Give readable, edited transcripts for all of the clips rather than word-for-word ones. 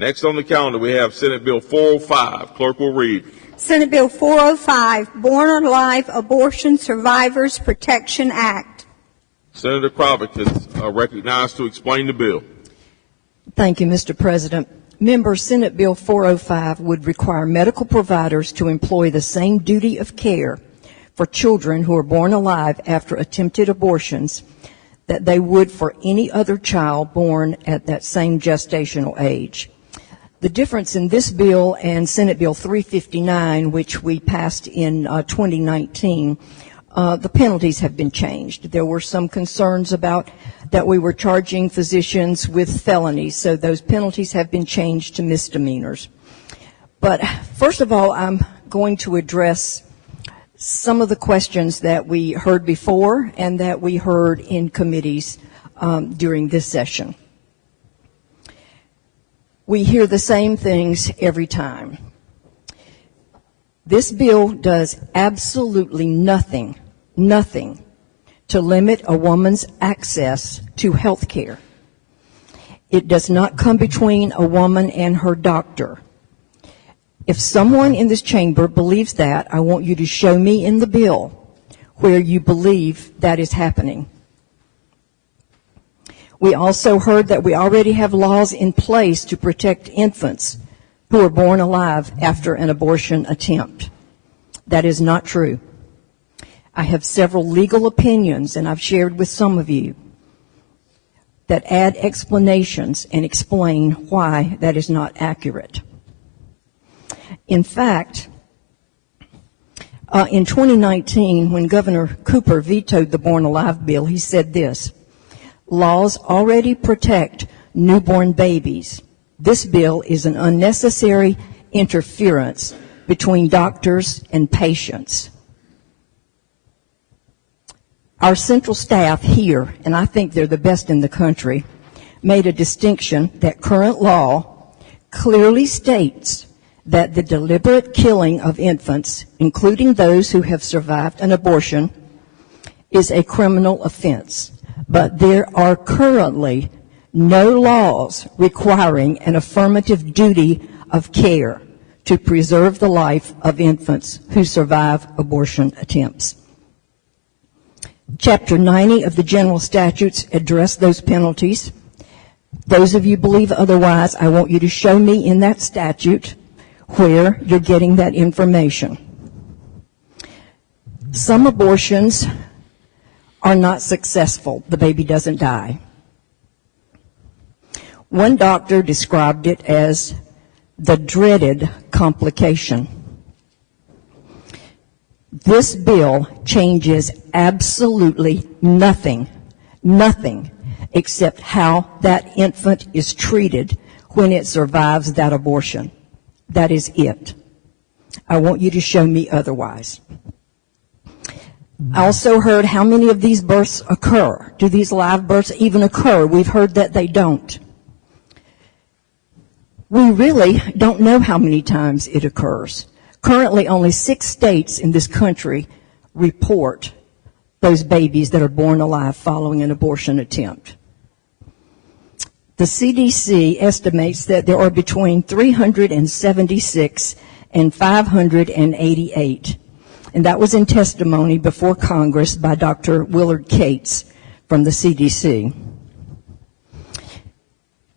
Next on the calendar, we have Senate Bill 405. Clerk will read. Senate Bill 405, Born Alive Abortion Survivors Protection Act. Senator Krawiec is recognized to explain the bill. Thank you, Mr. President. Members, Senate Bill 405 would require medical providers to employ the same duty of care for children who are born alive after attempted abortions that they would for any other child born at that same gestational age. The difference in this bill and Senate Bill 359, which we passed in 2019, the penalties have been changed. There were some concerns about that we were charging physicians with felonies, so those penalties have been changed to misdemeanors. But first of all, I'm going to address some of the questions that we heard before and that we heard in committees during this session. We hear the same things every time. This bill does absolutely nothing to limit a woman's access to health care. It does not come between a woman and her doctor. If someone in this chamber believes that, I want you to show me in the bill where you believe that is happening. We also heard that we already have laws in place to protect infants who are born alive after an abortion attempt. That is not true. I have several legal opinions, and I've shared with some of you, that add explanations and explain why that is not accurate. In fact, in 2019, when Governor Cooper vetoed the Born Alive bill, he said this: laws already protect newborn babies. This bill is an unnecessary interference between doctors and patients. Our central staff here, and I think they're the best in the country, made a distinction that current law clearly states that the deliberate killing of infants, including those who have survived an abortion, is a criminal offense. But there are currently no laws requiring an affirmative duty of care to preserve the life of infants who survive abortion attempts. Chapter 90 of the general statutes address those penalties. Those of you who believe otherwise, I want you to show me in that statute where you're getting that information. Some abortions are not successful. The baby doesn't die. One doctor described it as the dreaded complication. This bill changes absolutely nothing except how that infant is treated when it survives that abortion. That is it. I want you to show me otherwise. I also heard how many of these births occur. Do these live births even occur? We've heard that they don't. We really don't know how many times it occurs. Currently, only 6 states in this country report those babies that are born alive following an abortion attempt. The CDC estimates that there are between 376 and 588. And that was in testimony before Congress by Dr. Willard Cates from the CDC.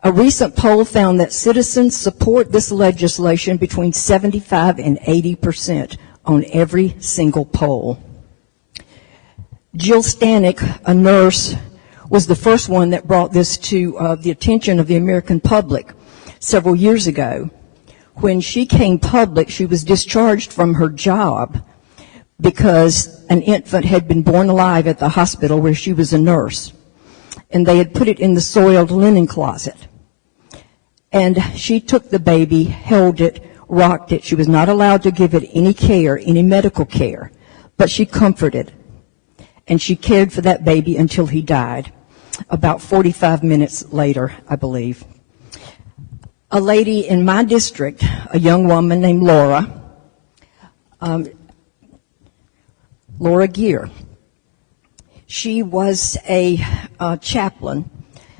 A recent poll found that citizens support this legislation between 75 and 80% on every single poll. Jill Stanek, a nurse, was the first one that brought this to the attention of the American public several years ago. When she came public, she was discharged from her job because an infant had been born alive at the hospital where she was a nurse, and they had put it in the soiled linen closet. And she took the baby, held it, rocked it. She was not allowed to give it any care, any medical care, but she comforted. And she cared for that baby until he died, about 45 minutes later, I believe. A lady in my district, a young woman named Laura Gear. She was a chaplain,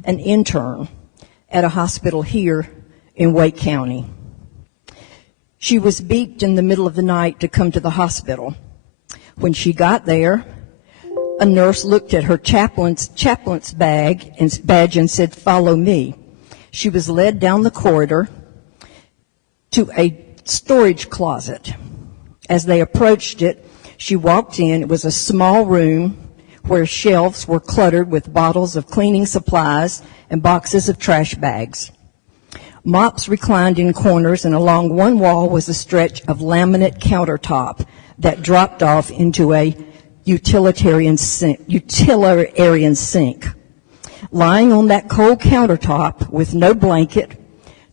an intern at a hospital here in Wake County. She was beeped in the middle of the night to come to the hospital. When she got there, a nurse looked at her chaplain's badge and said, "Follow me." She was led down the corridor to a storage closet. As they approached it, she walked in. It was a small room where shelves were cluttered with bottles of cleaning supplies and boxes of trash bags. Mops reclined in corners, and along one wall was a stretch of laminate countertop that dropped off into a utilitarian sink. Lying on that cold countertop with no blanket,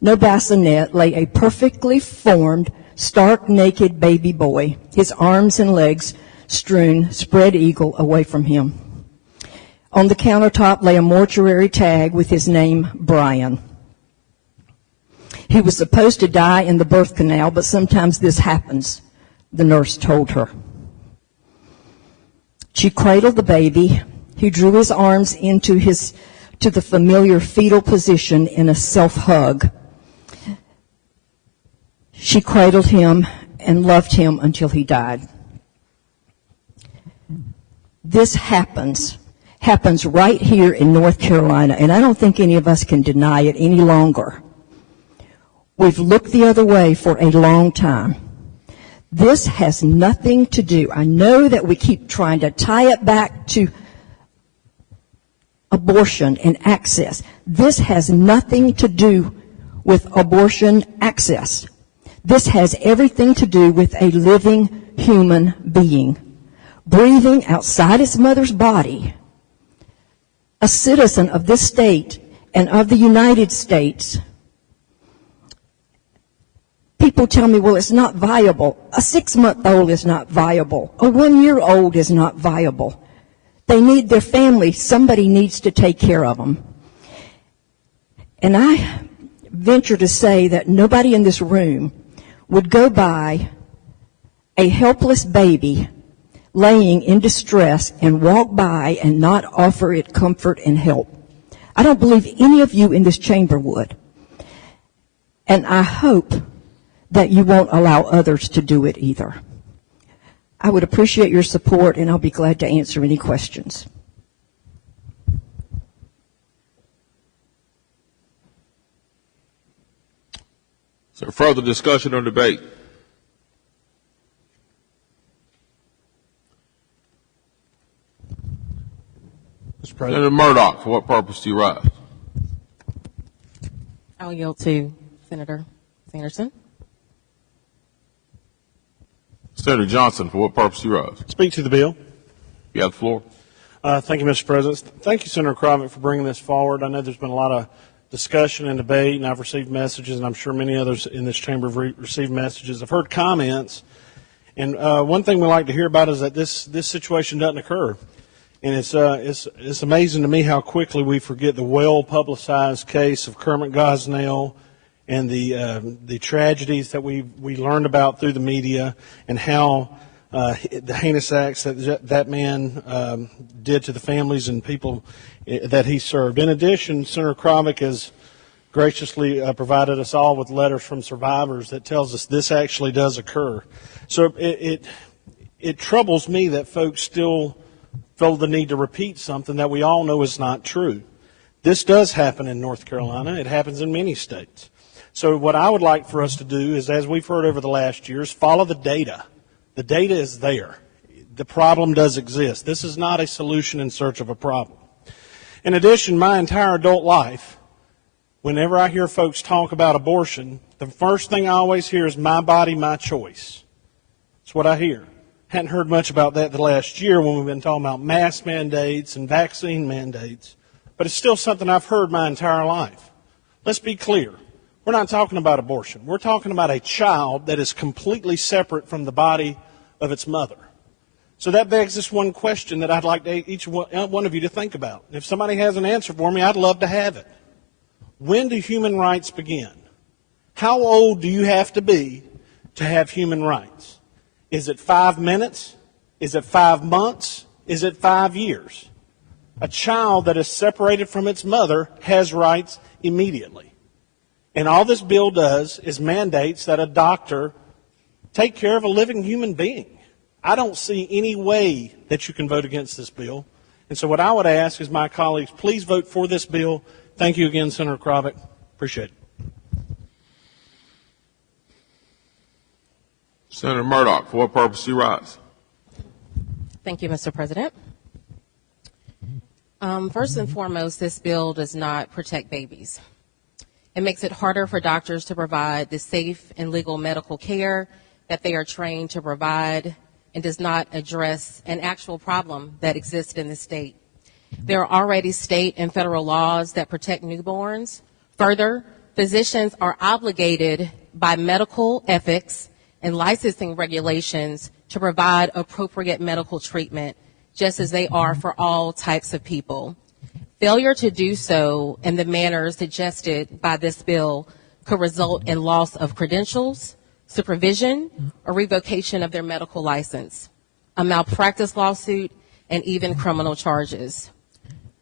no bassinet, lay a perfectly formed, stark naked baby boy, his arms and legs strewn spread eagle away from him. On the countertop lay a mortuary tag with his name, Brian. He was supposed to die in the birth canal, but sometimes this happens, the nurse told her. She cradled the baby. He drew his arms to the familiar fetal position in a self-hug. She cradled him and loved him until he died. This happens right here in North Carolina, and I don't think any of us can deny it any longer. We've looked the other way for a long time. This has nothing to do, I know that we keep trying to tie it back to abortion and access. This has nothing to do with abortion access. This has everything to do with a living human being, breathing outside its mother's body, a citizen of this state and of the United States. People tell me, well, it's not viable. A 6-month-old is not viable. A 1-year-old is not viable. They need their family. Somebody needs to take care of them. And I venture to say that nobody in this room would go by a helpless baby laying in distress and walk by and not offer it comfort and help. I don't believe any of you in this chamber would. And I hope that you won't allow others to do it either. I would appreciate your support, and I'll be glad to answer any questions. Is there further discussion or debate? Mr. President. Senator Murdoch, for what purpose do you rise? I'll yield to Senator Sanderson. Senator Johnson, for what purpose do you rise? Speak to the bill. You have the floor. Thank you, Mr. President. Thank you, Senator Krawiec, for bringing this forward. I know there's been a lot of discussion and debate, and I've received messages, and I'm sure many others in this chamber have received messages. I've heard comments, and one thing we like to hear about is that this situation doesn't occur. And it's amazing to me how quickly we forget the well-publicized case of Kermit Gosnell and the tragedies that we learned about through the media, and how the heinous acts that man did to the families and people that he served. In addition, Senator Krawiec has graciously provided us all with letters from survivors that tells us this actually does occur. So it troubles me that folks still feel the need to repeat something that we all know is not true. This does happen in North Carolina. It happens in many states. So what I would like for us to do is, as we've heard over the last years, follow the data. The data is there. The problem does exist. This is not a solution in search of a problem. In addition, my entire adult life, whenever I hear folks talk about abortion, the first thing I always hear is my body, my choice. That's what I hear. Hadn't heard much about that the last year when we've been talking about mask mandates and vaccine mandates, but it's still something I've heard my entire life. Let's be clear. We're not talking about abortion. We're talking about a child that is completely separate from the body of its mother. So that begs this one question that I'd like each one of you to think about. If somebody has an answer for me, I'd love to have it. When do human rights begin? How old do you have to be to have human rights? Is it 5 minutes? Is it 5 months? Is it 5 years? A child that is separated from its mother has rights immediately. And all this bill does is mandates that a doctor take care of a living human being. I don't see any way that you can vote against this bill. And so what I would ask is my colleagues, please vote for this bill. Thank you again, Senator Krawiec. Appreciate it. Senator Murdoch, for what purpose you rise? Thank you, Mr. President. First and foremost, this bill does not protect babies. It makes it harder for doctors to provide the safe and legal medical care that they are trained to provide, and does not address an actual problem that exists in the state. There are already state and federal laws that protect newborns. Further, physicians are obligated by medical ethics and licensing regulations to provide appropriate medical treatment, just as they are for all types of people. Failure to do so in the manner suggested by this bill could result in loss of credentials, supervision, or revocation of their medical license, a malpractice lawsuit, and even criminal charges.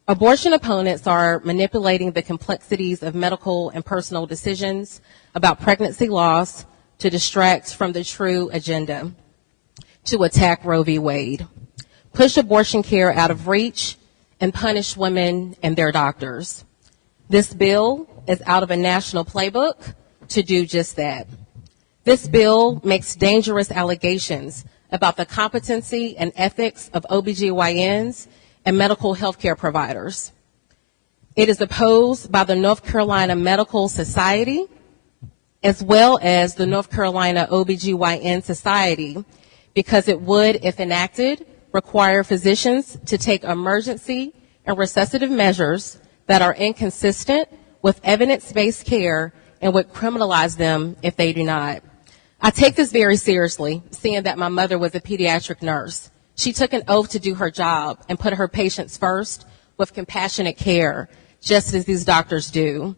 Abortion opponents are manipulating the complexities of medical and personal decisions about pregnancy loss to distract from the true agenda, to attack Roe v. Wade, push abortion care out of reach, and punish women and their doctors. This bill is out of a national playbook to do just that. This bill makes dangerous allegations about the competency and ethics of OBGYNs and medical health care providers. It is opposed by the North Carolina Medical Society, as well as the North Carolina OBGYN Society, because it would, if enacted, require physicians to take emergency and resuscitative measures that are inconsistent with evidence-based care and would criminalize them if they do not. I take this very seriously, seeing that my mother was a pediatric nurse. She took an oath to do her job and put her patients first with compassionate care, just as these doctors do.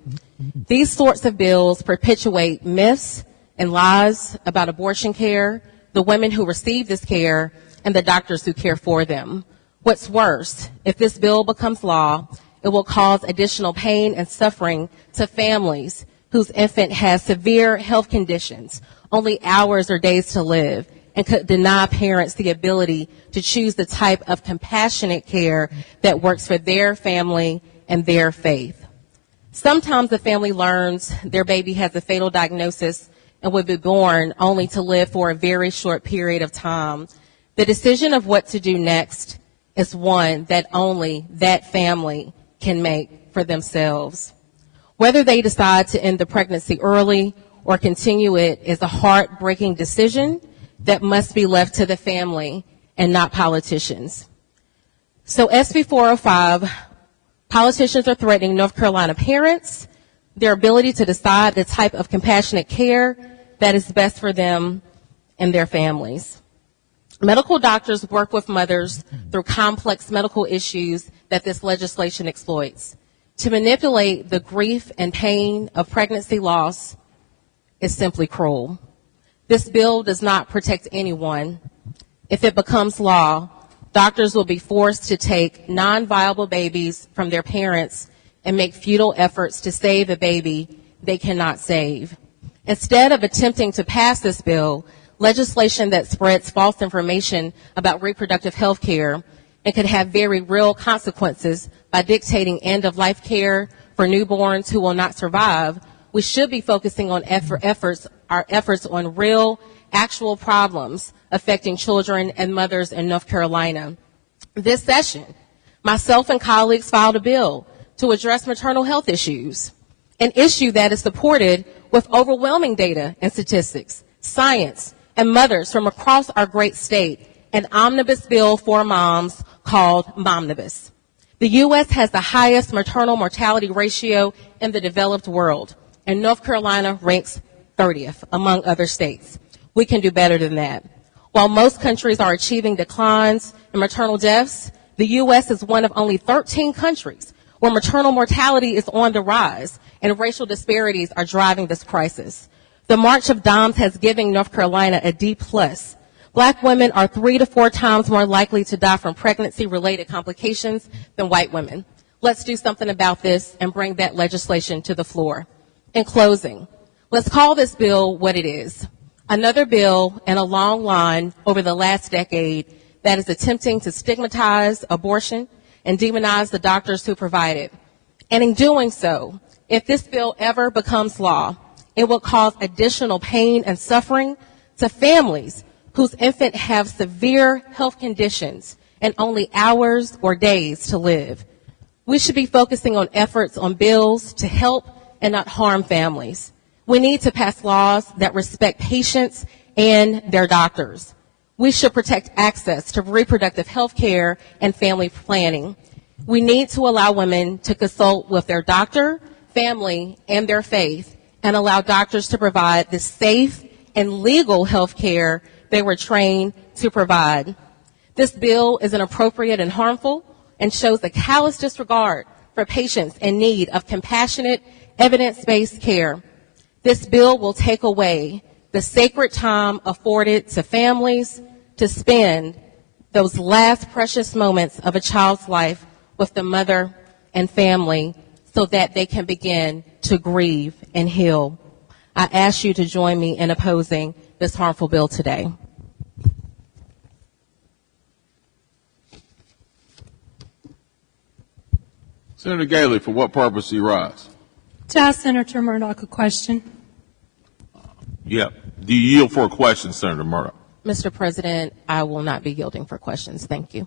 These sorts of bills perpetuate myths and lies about abortion care, the women who receive this care, and the doctors who care for them. What's worse, if this bill becomes law, it will cause additional pain and suffering to families whose infant has severe health conditions, only hours or days to live, and could deny parents the ability to choose the type of compassionate care that works for their family and their faith. Sometimes the family learns their baby has a fatal diagnosis and will be born only to live for a very short period of time. The decision of what to do next is one that only that family can make for themselves. Whether they decide to end the pregnancy early or continue it is a heartbreaking decision that must be left to the family and not politicians. So SB405, politicians are threatening North Carolina parents, their ability to decide the type of compassionate care that is best for them and their families. Medical doctors work with mothers through complex medical issues that this legislation exploits. To manipulate the grief and pain of pregnancy loss is simply cruel. This bill does not protect anyone. If it becomes law, doctors will be forced to take non-viable babies from their parents and make futile efforts to save a baby they cannot save. Instead of attempting to pass this bill, legislation that spreads false information about reproductive health care and could have very real consequences by dictating end-of-life care for newborns who will not survive, we should be focusing on our efforts on real, actual problems affecting children and mothers in North Carolina. This session, myself and colleagues filed a bill to address maternal health issues, an issue that is supported with overwhelming data and statistics, science, and mothers from across our great state, an omnibus bill for moms called Momnibus. The U.S. has the highest maternal mortality ratio in the developed world, and North Carolina ranks 30th among other states. We can do better than that. While most countries are achieving declines in maternal deaths, the U.S. is one of only 13 countries where maternal mortality is on the rise, and racial disparities are driving this crisis. The March of Dimes has given North Carolina a D+. Black women are 3 to 4 times more likely to die from pregnancy-related complications than white women. Let's do something about this and bring that legislation to the floor. In closing, let's call this bill what it is: another bill in a long line over the last decade that is attempting to stigmatize abortion and demonize the doctors who provide it. And in doing so, if this bill ever becomes law, it will cause additional pain and suffering to families whose infants have severe health conditions and only hours or days to live. We should be focusing on efforts on bills to help and not harm families. We need to pass laws that respect patients and their doctors. We should protect access to reproductive health care and family planning. We need to allow women to consult with their doctor, family, and their faith, and allow doctors to provide the safe and legal health care they were trained to provide. This bill is inappropriate and harmful and shows a callous disregard for patients in need of compassionate, evidence-based care. This bill will take away the sacred time afforded to families to spend those last precious moments of a child's life with the mother and family so that they can begin to grieve and heal. I ask you to join me in opposing this harmful bill today. Senator Galey, for what purpose do you rise? To ask Senator Murdoch a question. Yeah. Do you yield for a question, Senator Murdoch? Mr. President, I will not be yielding for questions. Thank you.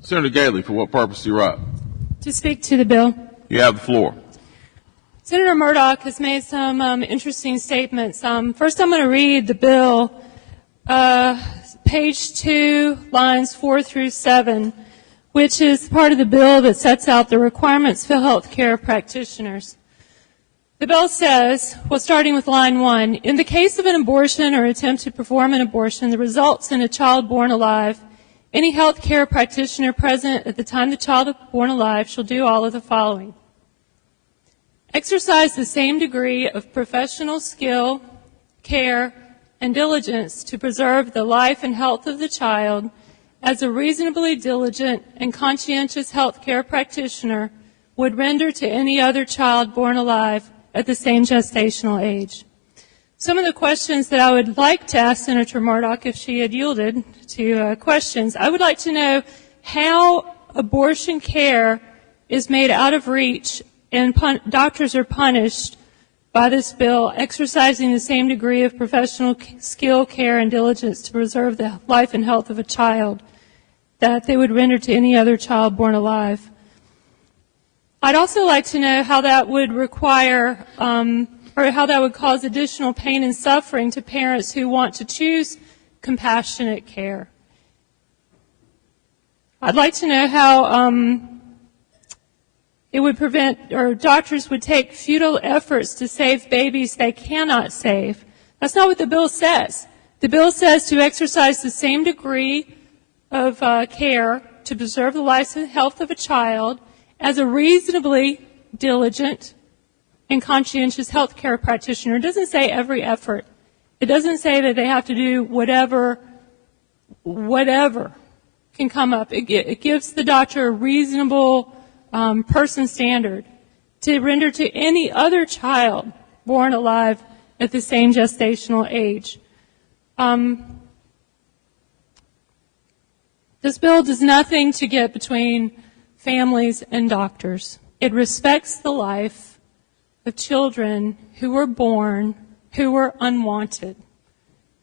Senator Galey, for what purpose do you rise? To speak to the bill. You have the floor. Senator Murdoch has made some interesting statements. First, I'm going to read the bill, page 2, lines 4 through 7, which is part of the bill that sets out the requirements for health care practitioners. The bill says, well, starting with line 1, in the case of an abortion or attempt to perform an abortion that results in a child born alive, any health care practitioner present at the time the child is born alive shall do all of the following: exercise the same degree of professional skill, care, and diligence to preserve the life and health of the child as a reasonably diligent and conscientious health care practitioner would render to any other child born alive at the same gestational age. Some of the questions that I would like to ask Senator Murdoch, if she had yielded to questions, I would like to know how abortion care is made out of reach and doctors are punished by this bill, exercising the same degree of professional skill, care, and diligence to preserve the life and health of a child that they would render to any other child born alive. I'd also like to know how that would require or how that would cause additional pain and suffering to parents who want to choose compassionate care. I'd like to know how it would prevent, or doctors would take futile efforts to save babies they cannot save. That's not what the bill says. The bill says to exercise the same degree of care to preserve the life and health of a child as a reasonably diligent and conscientious health care practitioner. It doesn't say every effort. It doesn't say that they have to do whatever can come up. It gives the doctor a reasonable person standard to render to any other child born alive at the same gestational age. This bill does nothing to get between families and doctors. It respects the life of children who were born, who were unwanted.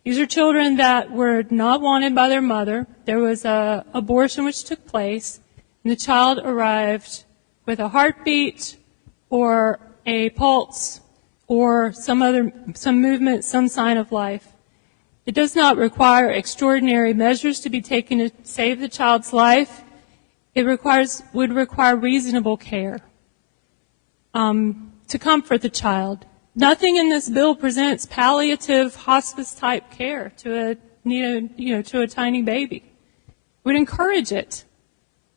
These are children that were not wanted by their mother. There was an abortion which took place, and the child arrived with a heartbeat or a pulse or some movement, some sign of life. It does not require extraordinary measures to be taken to save the child's life. It would require reasonable care to comfort the child. Nothing in this bill presents palliative hospice-type care to a tiny baby. We'd encourage it.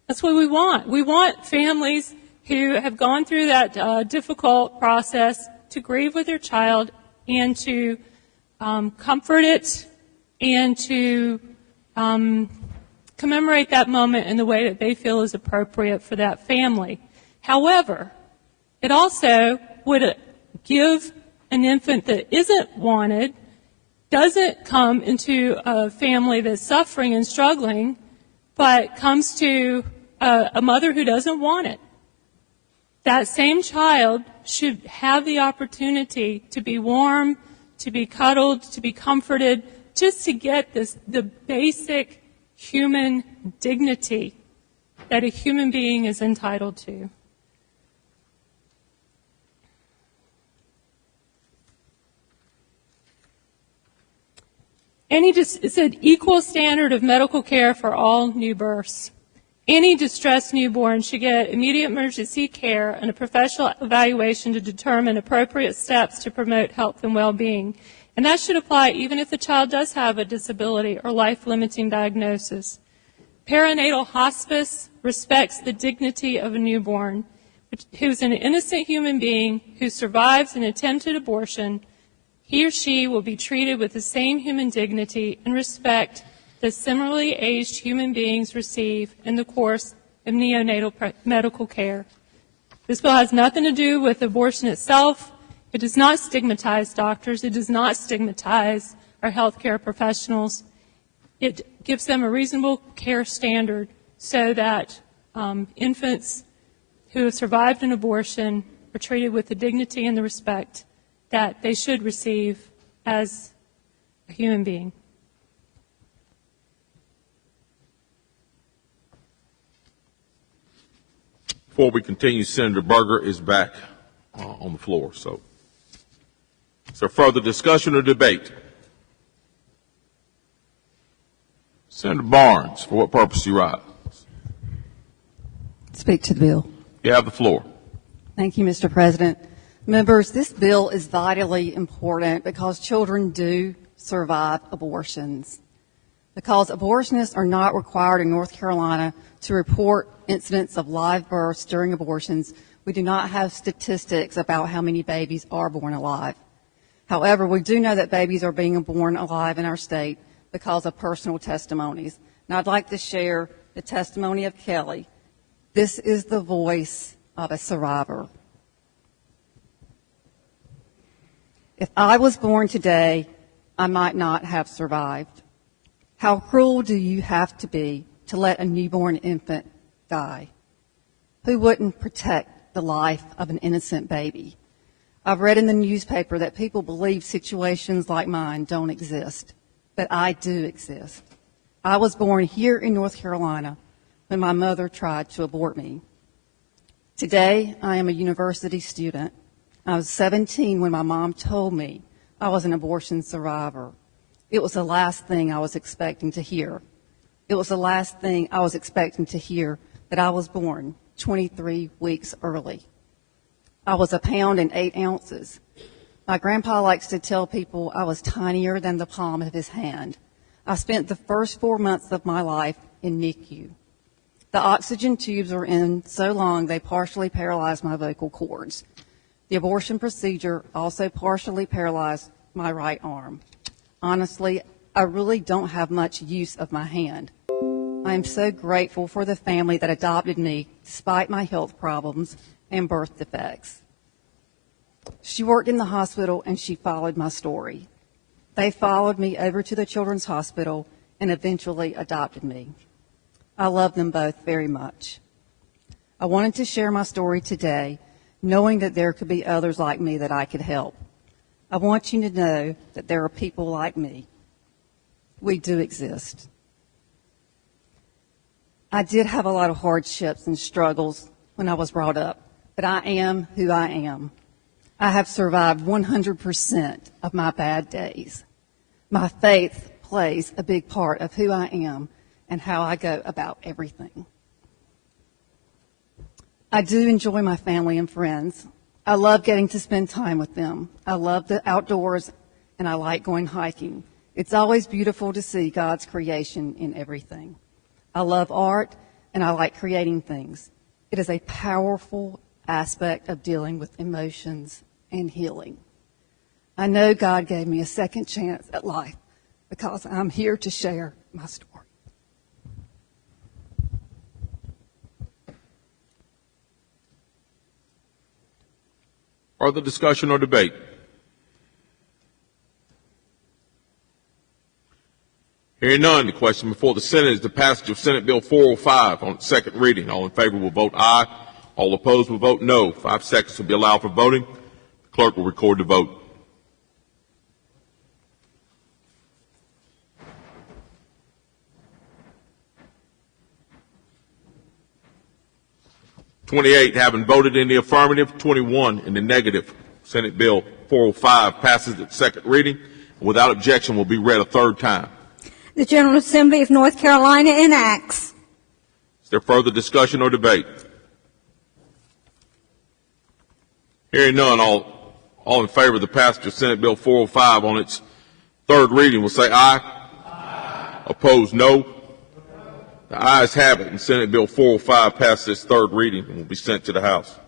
That's what we want. We want families who have gone through that difficult process to grieve with their child and to comfort it and to commemorate that moment in the way that they feel is appropriate for that family. However, it also would give an infant that isn't wanted, doesn't come into a family that's suffering and struggling, but comes to a mother who doesn't want it. That same child should have the opportunity to be warm, to be cuddled, to be comforted, just to get the basic human dignity that a human being is entitled to. It's an equal standard of medical care for all new births. Any distressed newborn should get immediate emergency care and a professional evaluation to determine appropriate steps to promote health and well-being. And that should apply even if the child does have a disability or life-limiting diagnosis. Perinatal hospice respects the dignity of a newborn who's an innocent human being who survives an attempted abortion. He or she will be treated with the same human dignity and respect that similarly aged human beings receive in the course of neonatal medical care. This bill has nothing to do with abortion itself. It does not stigmatize doctors. It does not stigmatize our healthcare professionals. It gives them a reasonable care standard so that infants who have survived an abortion are treated with the dignity and the respect that they should receive as a human being. Before we continue, Senator Berger is back on the floor. So, is there further discussion or debate? Senator Barnes, for what purpose do you rise? Speak to the bill. You have the floor. Thank you, Mr. President. Members, this bill is vitally important because children do survive abortions. Because abortionists are not required in North Carolina to report incidents of live births during abortions, we do not have statistics about how many babies are born alive. However, we do know that babies are being born alive in our state because of personal testimonies. And I'd like to share the testimony of Kelly. This is the voice of a survivor. If I was born today, I might not have survived. How cruel do you have to be to let a newborn infant die? Who wouldn't protect the life of an innocent baby? I've read in the newspaper that people believe situations like mine don't exist, but I do exist. I was born here in North Carolina when my mother tried to abort me. Today, I am a university student. I was 17 when my mom told me I was an abortion survivor. It was the last thing I was expecting to hear. It was the last thing I was expecting to hear that I was born 23 weeks early. I was 1 pound and 8 ounces. My grandpa likes to tell people I was tinier than the palm of his hand. I spent the first 4 months of my life in NICU. The oxygen tubes were in so long they partially paralyzed my vocal cords. The abortion procedure also partially paralyzed my right arm. Honestly, I really don't have much use of my hand. I am so grateful for the family that adopted me despite my health problems and birth defects. She worked in the hospital and she followed my story. They followed me over to the Children's Hospital and eventually adopted me. I love them both very much. I wanted to share my story today, knowing that there could be others like me that I could help. I want you to know that there are people like me. We do exist. I did have a lot of hardships and struggles when I was brought up, but I am who I am. I have survived 100% of my bad days. My faith plays a big part of who I am and how I go about everything. I do enjoy my family and friends. I love getting to spend time with them. I love the outdoors, and I like going hiking. It's always beautiful to see God's creation in everything. I love art, and I like creating things. It is a powerful aspect of dealing with emotions and healing. I know God gave me a second chance at life because I'm here to share my story. Further discussion or debate? Hearing none, the question before the Senate is the passage of Senate Bill 405 on its second reading. All in favor will vote aye. All opposed will vote no. 5 seconds will be allowed for voting. The clerk will record the vote. "28 having voted in the affirmative, 21 in the negative. Senate Bill 405 passes its second reading and without objection will be read a third time. The General Assembly of North Carolina enacts. Is there further discussion or debate? Hearing none, all in favor of the passage of Senate Bill 405 on its third reading will say aye. Aye. Opposed, no. The ayes have it, and Senate Bill 405 passes its third reading and will be sent to the House.